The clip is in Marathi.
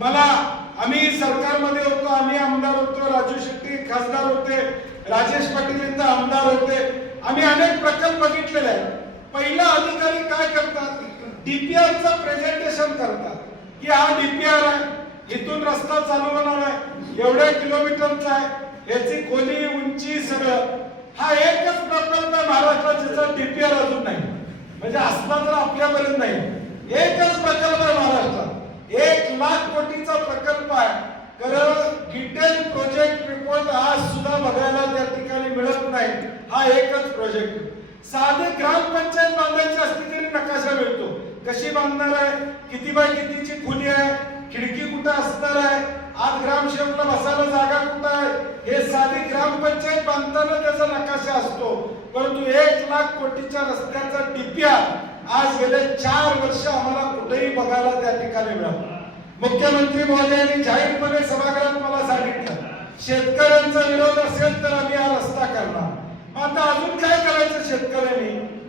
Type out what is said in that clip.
मला आम्ही सरकारमध्ये होतो, आम्ही आमदार होतो, राजू शेट्टी खासदार होते, राजेश पाटील इथं आमदार होते, आम्ही अनेक प्रकल्प बघितलेले आहेत. पहिला अधिकारी काय करतात, डीपीआर चं प्रेझेंटेशन करतात की हा डीपीआर आहे, इथून रस्ता चालू होणार आहे, एवढ्या किलोमीटरचा आहे, याची खोली उंची सगळं. हा एकच प्रकल्प आहे महाराष्ट्रात ज्याचा डीपीआर अजून नाही, म्हणजे असला तर आपल्यापर्यंत नाही. एकच प्रकल्प आहे महाराष्ट्रात, 1,00,000 कोटीचा प्रकल्प आहे. कारण डिटेल प्रोजेक्ट रिपोर्ट आज सुद्धा बघायला त्या ठिकाणी मिळत नाही. हा एकच प्रोजेक्ट. साधे ग्रामपंचायत बांधायची असली तरी नकाशा मिळतो, कशी बांधणार आहे, किती बाय कितीची खोली आहे, खिडकी कुठं असणार आहे, आज ग्रामसेवकला बसायला जागा कुठं आहे, हे साधी ग्रामपंचायत बांधताना त्याचा नकाशा असतो. परंतु 1,00,000 कोटीच्या रस्त्याचा डीपीआर आज गेले 4 वर्ष आम्हाला कुठेही बघायला त्या ठिकाणी मिळाला. मुख्यमंत्री महोदयांनी जाहीरपणे सभागृहात मला सांगितलं, शेतकऱ्यांचा विरोध असेल तर आम्ही हा रस्ता करणार. आता अजून काय करायचं शेतकऱ्यांनी,